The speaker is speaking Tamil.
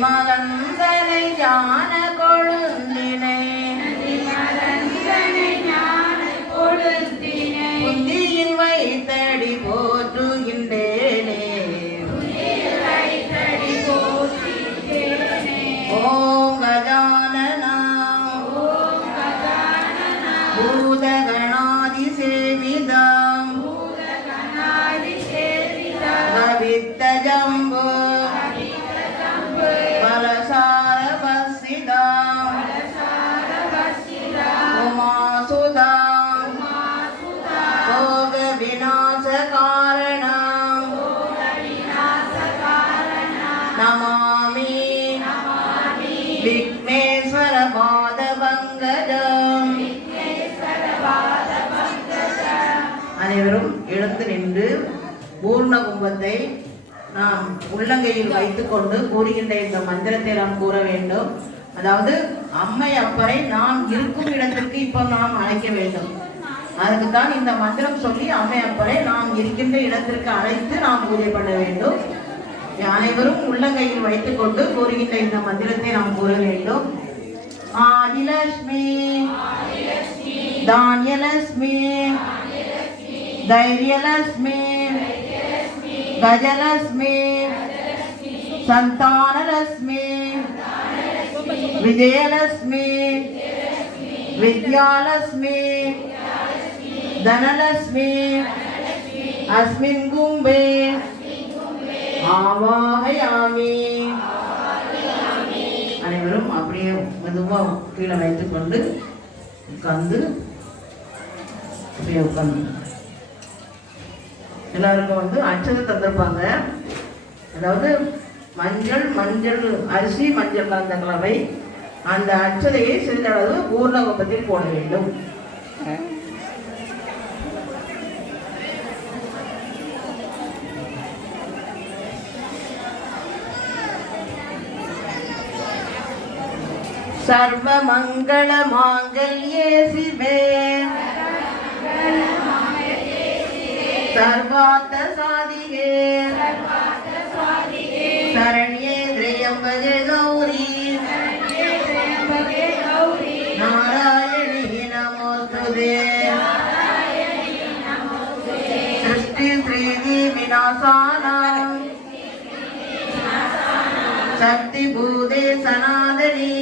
நதிமகந்தனை ஞான கொழுந்தினை புந்தியில் வைத்தடி போற்றுகின்றேனே ஓம் கஜானனா பூதகணாதி சேவிதாம் கவித்த ஜம்பு பலசார பசிதாம் உமாசுதாம் போக விநாச காரணம் நமாமி விக்னேஸ்வர பாத பங்கஜம். அனைவரும் எழுந்து நின்று பூர்ண கும்பத்தை நாம் உள்ளங்கையில் வைத்துக் கொண்டு கூறுகின்ற இந்த மந்திரத்தை நாம் கூற வேண்டும். அதாவது அம்மை அப்பரை நாம் இருக்கும் இடத்திற்கு இப்போ நாம் அழைக்க வேண்டும். அதுக்குத்தான் இந்த மந்திரம் சொல்லி அம்மை அப்பரை நாம் இருக்கின்ற இடத்திற்கு அழைத்து நாம் பூஜை பண்ண வேண்டும். அனைவரும் உள்ளங்கையில் வைத்துக் கொண்டு கூறுகின்ற இந்த மந்திரத்தை நாம் கூற வேண்டும். ஆதிலட்சுமி தானியலட்சுமி தைரியலட்சுமி கஜலட்சுமி சந்தானலட்சுமி விஜயலட்சுமி வித்யாலட்சுமி தனலட்சுமி அஸ்மின் கும்பே ஆவாஹயாமி. அனைவரும் அப்படியே மெதுவாக கீழே வைத்துக் கொண்டு உட்கார்ந்து அப்படியே உட்கார்ந்து எல்லாருக்கும் அச்சதை தந்திருப்பாங்க. அதாவது மஞ்சள் அரிசி மஞ்சள் கலந்த கலவை. அந்த அச்சதையை சிறிதளவு பூர்ண கும்பத்தில் போட வேண்டும். சர்வ மங்கள மாங்கல்யே சிவே சர்வார்த்த சாதிகே சரண்யே த்ரியம்பகே கௌரி நாராயணி நமோஸ்துதே சிருஷ்டி ஸ்ரீதி விநாசானாம் சக்தி பூதே சனாதனி